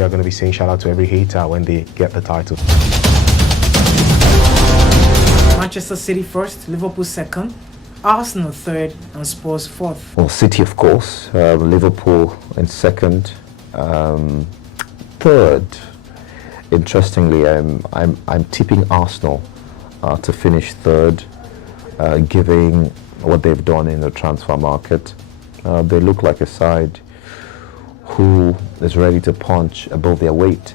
City are going to be saying shout out to every hater when they get the title. Manchester City first, Liverpool second, Arsenal third, and Spurs fourth. Well, City, of course, Liverpool in second, third. Interestingly, I'm tipping Arsenal to finish third, given what they've done in the transfer market. They look like a side who is ready to punch above their weight.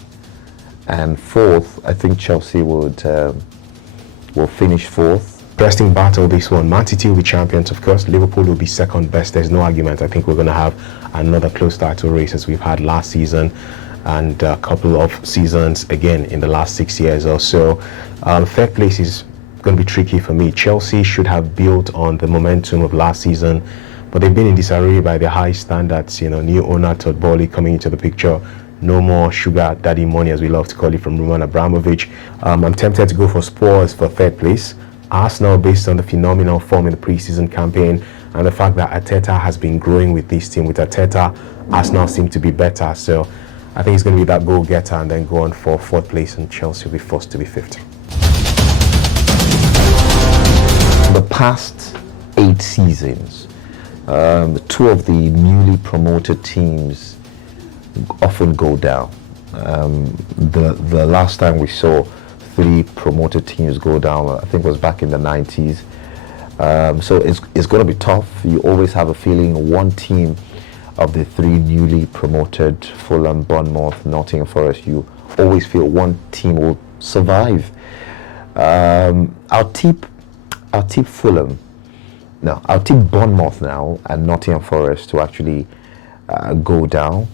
And fourth, I think Chelsea will finish fourth. Interesting battle, this one. Man City will be champions, of course. Liverpool will be second best. There's no argument. I think we're going to have another close title race as we've had last season and a couple of seasons again in the last 6 years or so. Third place is going to be tricky for me. Chelsea should have built on the momentum of last season, but they've been in disarray by their high standards. You know, new owner Todd Boehly coming into the picture. No more sugar daddy money, as we love to call it, from Roman Abramovich. I'm tempted to go for Spurs for third place. Arsenal, based on the phenomenal form in the preseason campaign and the fact that Arteta has been growing with this team. With Arteta, Arsenal seem to be better. So I think it's going to be that goal-getter and then go on for fourth place, and Chelsea will be forced to be fifth. The past 8 seasons, two of the newly promoted teams often go down. The last time we saw 3 promoted teams go down, I think, was back in the 90s. So it's going to be tough. You always have a feeling one team of the 3 newly promoted, Fulham, Bournemouth, Nottingham Forest, you always feel one team will survive. I'll tip Fulham. No, I'll tip Bournemouth now and Nottingham Forest to actually go down.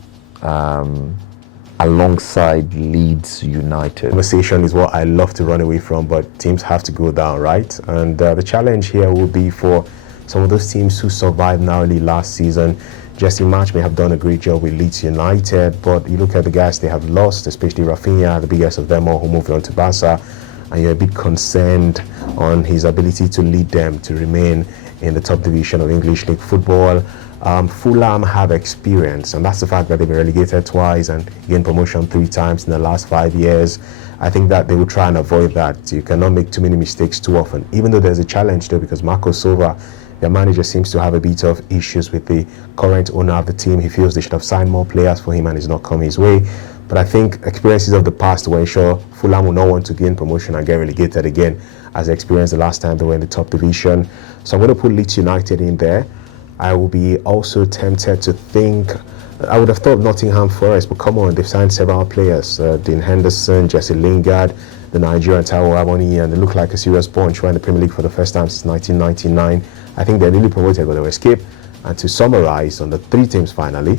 Alongside Leeds United. Conversation is what I love to run away from, but teams have to go down, right? And the challenge here will be for some of those teams who survived narrowly last season. Jesse March may have done a great job with Leeds United, but you look at the guys they have lost, especially Rafinha, the biggest of them all, who moved on to Barca, and you're a bit concerned on his ability to lead them to remain in the top division of English League football. Fulham have experience, and that's the fact that they've been relegated twice and gained promotion 3 times in the last 5 years. I think that they will try and avoid that. You cannot make too many mistakes too often, even though there's a challenge though, because Marco Silva, their manager, seems to have a bit of issues with the current owner of the team. He feels they should have signed more players for him and it's not come his way. But I think experiences of the past will ensure Fulham will not want to gain promotion and get relegated again, as they experienced the last time they were in the top division. So I'm going to put Leeds United in there. I will be also tempted to think, I would have thought Nottingham Forest, but come on, they've signed several players. Dean Henderson, Jesse Lingard, the Nigerian Taiwo Awoniyi, and they look like a serious bunch who are in the Premier League for the first time since 1999. I think they're newly promoted, but they will escape. And to summarize on the 3 teams finally,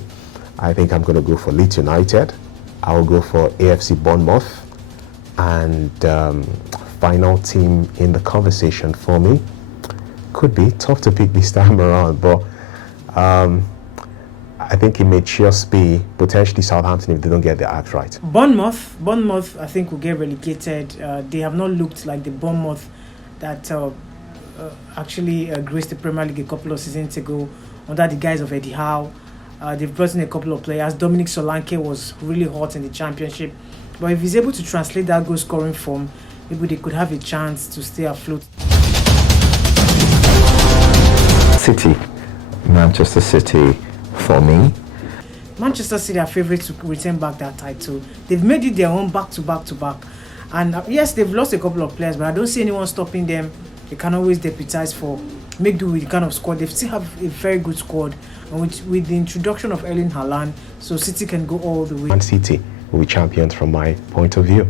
I think I'm going to go for Leeds United. I will go for AFC Bournemouth. And final team in the conversation for me could be tough to pick this time around, but I think it may just be potentially Southampton if they don't get their act right. Bournemouth, I think will get relegated. They have not looked like the Bournemouth that actually graced the Premier League a couple of seasons ago under the guise of Eddie Howe. They've brought in a couple of players. Dominic Solanke was really hot in the Championship, but if he's able to translate that goal scoring form, maybe they could have a chance to stay afloat. City, Manchester City for me. Manchester City are favourites to return back that title. They've made it their own back to back. And yes, they've lost a couple of players, but I don't see anyone stopping them. They can always deputize for, make do with the kind of squad. They still have a very good squad. And with the introduction of Erling Haaland, so City can go all the way. Man City will be champions from my point of view.